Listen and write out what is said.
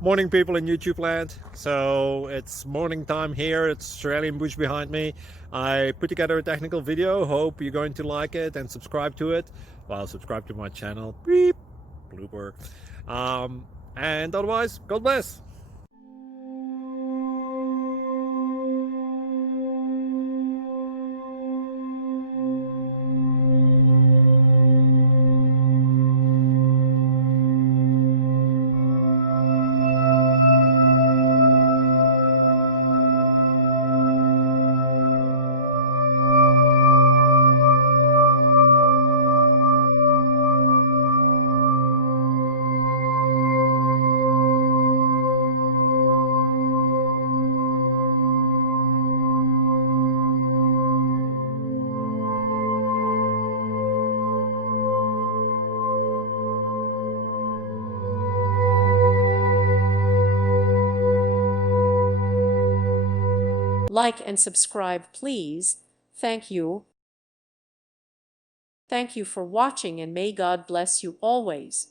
Morning, people in YouTube land. So it's morning time here. It's Australian bush behind me. I put together a technical video. Hope you're going to like it and subscribe to it. Well, subscribe to my channel. Beep, blooper. And otherwise, God bless. Like and subscribe, please. Thank you. Thank you for watching, and may God bless you always.